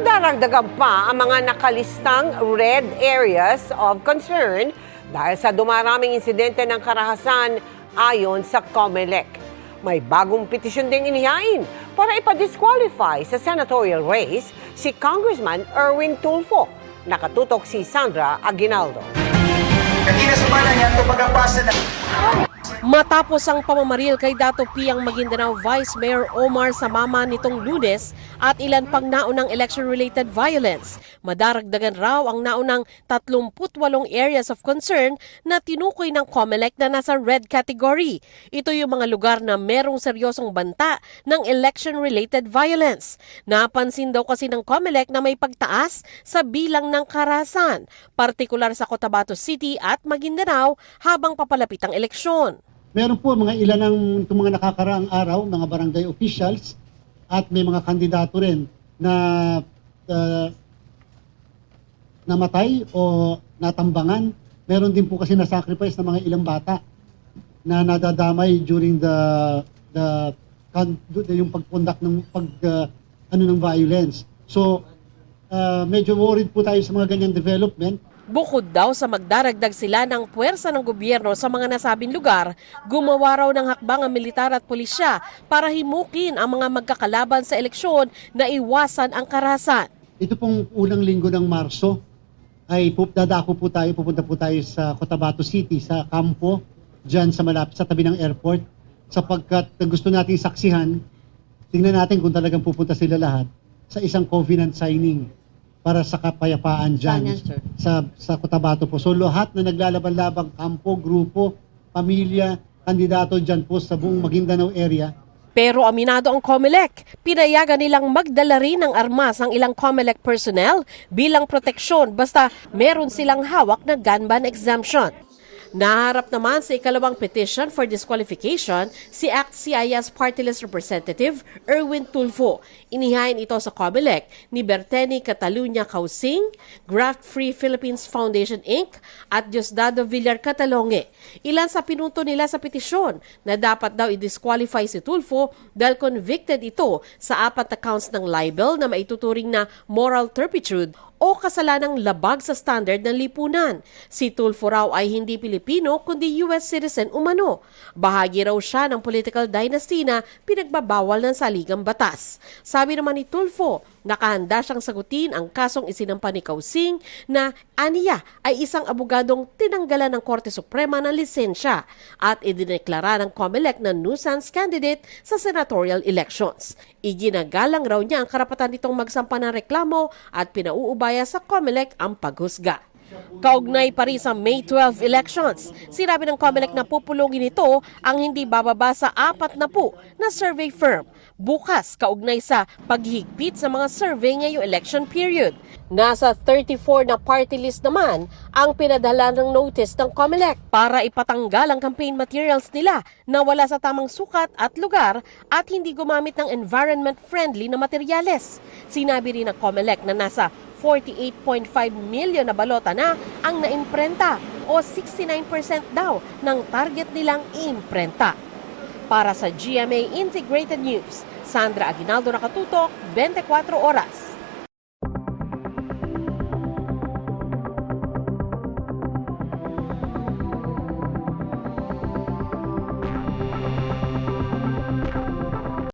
Madaragdagan pa ang mga nakalistang red areas of concern dahil sa dumaraming insidente ng karahasan ayon sa COMELEC. May bagong petisyon ding inihain para ipa-disqualify sa senatorial race si Congressman Erwin Tulfo. Nakatutok si Sandra Aguinaldo. Matapos ang pamamaril kay Dato Piang Maguindanao Vice Mayor Omar Samama nitong Lunes at ilan pang naunang election-related violence, madaragdagan raw ang naunang 38 areas of concern na tinukoy ng COMELEC na nasa red category. Ito yung mga lugar na merong seryosong banta ng election-related violence. Napansin daw kasi ng COMELEC na may pagtaas sa bilang ng karahasan, partikular sa Cotabato City at Maguindanao habang papalapit ang eleksyon. Meron po mga ilan ng mga nakakaraang araw, mga barangay officials at may mga kandidato rin na namatay o natambangan. Meron din po kasi na-sacrifice ng mga ilang bata na nadadamay during yung pag-conduct ng ng violence. So medyo worried po tayo sa mga ganyang development. Bukod daw sa magdaragdag sila ng puwersa ng gobyerno sa mga nasabing lugar, gumawa raw ng hakbang ang militar at pulisya para himukin ang mga magkakalaban sa eleksyon na iwasan ang karahasan. Ito pong unang linggo ng Marso ay pupunta po tayo sa Cotabato City, sa kampo, dyan sa malapit sa tabi ng airport, sapagkat gusto nating saksihan, tingnan natin kung talagang pupunta sila lahat sa isang covenant signing para sa kapayapaan dyan sa Cotabato po. So lahat na naglalaban-labang kampo, grupo, pamilya, kandidato dyan po sa buong Maguindanao area. Pero aminado ang COMELEC, pinayagan nilang magdala rin ng armas ang ilang COMELEC personnel bilang proteksyon basta meron silang hawak na gun ban exemption. Naharap naman sa ikalawang petition for disqualification si ACT-CIS Party List Representative Erwin Tulfo. Inihain ito sa COMELEC ni Berteni Catalunya Causing, Graft Free Philippines Foundation Inc. at Diosdado Villar Catalonge. Ilan sa pinunto nila sa petisyon na dapat daw i-disqualify si Tulfo dahil convicted ito sa 4 counts ng libel na maituturing na moral turpitude o kasalanang labag sa standard ng lipunan. Si Tulfo raw ay hindi Pilipino kundi US citizen umano. Bahagi raw siya ng political dynasty na pinagbabawal ng saligang batas. Sabi naman ni Tulfo, nakahanda siyang sagutin ang kasong isinampa ni Causing na aniya ay isang abogadong tinanggalan ng Korte Suprema ng lisensya at idineklara ng COMELEC na nuisance candidate sa senatorial elections. Iginagalang raw niya ang karapatan nitong magsampa ng reklamo at pinauubaya sa COMELEC ang paghusga. Kaugnay pa rin sa May 12 elections, sinabi ng COMELEC na pupulungin ito ang hindi bababa sa 40 na survey firm. Bukas, kaugnay sa paghihigpit sa mga survey ngayong election period. Nasa 34 na party list naman ang pinadala ng notice ng COMELEC para ipatanggal ang campaign materials nila na wala sa tamang sukat at lugar at hindi gumamit ng environment-friendly na materyales. Sinabi rin ng COMELEC na nasa 48.5 million na balota na ang naimprenta o 69% daw ng target nilang imprenta. Para sa GMA Integrated News, Sandra Aguinaldo, Nakatutok, 24 Oras.